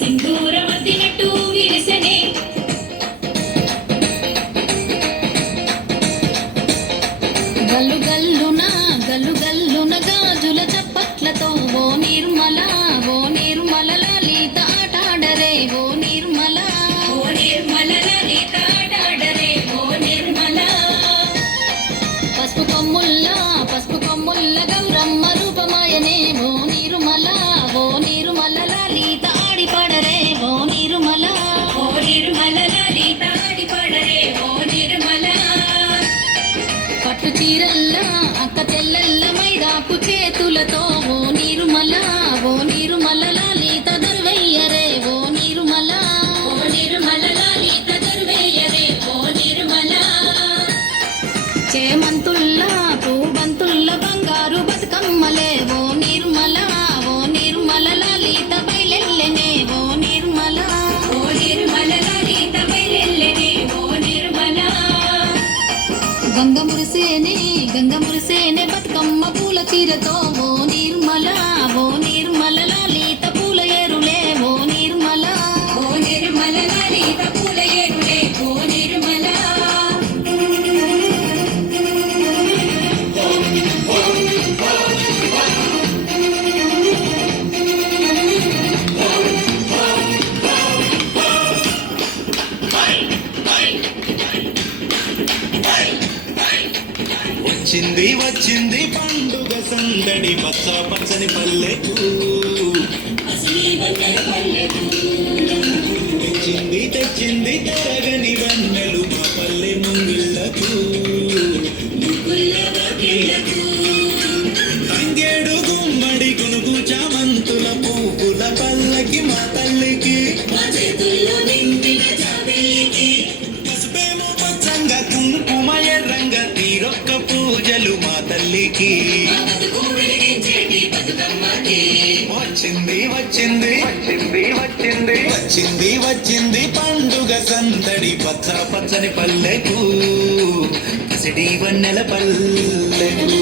సింధూరమద్దినట్టు విరిసెనే గల్లు గల్లున గాజుల చప్పట్లతో ఓ నిర్మల లలిత ఆటాడరే ఓ నిర్మల లలిత ఆటాడరే ఓ నిర్మల పసుపు కొమ్ముల్ల గౌరమ్మ రూపమాయనే ఓ నిర్మల లలిత ఆడిపడరే ఓ నిర్మల లలిత ఆడిపడరే ఓ నిర్మల పట్టు చీరల్లా అక్క చెల్లెల్ల మైదాకు చేతులతో ఓ నిర్మల లలిత దర్వయ్యరే ఓ నిర్మల లలిత దర్వయ్యరే ఓ నిర్మల చేమంతుల్లా పూబంతుల్ల బంగారు బతుకమ్మలే ఓ నిర్మల లలిత బయలెల్లెనే ఓ నిర్మల లలిత బయలెల్లెనే ఓ నిర్మల గంగ మురిసేనే బతుకమ్మ పూల చీరతో ఓ నిర్మల లలిత పూల ఏరులే ఓ నిర్మల లలిత పూల ఏరులే ఓ నిర్మల వచ్చింది పండుగ సందడి పచ్చ పచ్చని పల్లెకు తెచ్చింది తరగని వన్నెలు మా పల్లె ముంగిళ్ళకు తంగేడు గుమ్మడి గునుగు చామంతుల పువ్వుల పల్లకి మా తల్లికి పసుపేమో పచ్చంగా కుంకుమ ఎర్రంగా తీరొక్క పూజలు మా తల్లికి వచ్చింది పండుగ సందడి పచ్చ పచ్చని పల్లెకు కసిడి వన్నెల పల్లెకు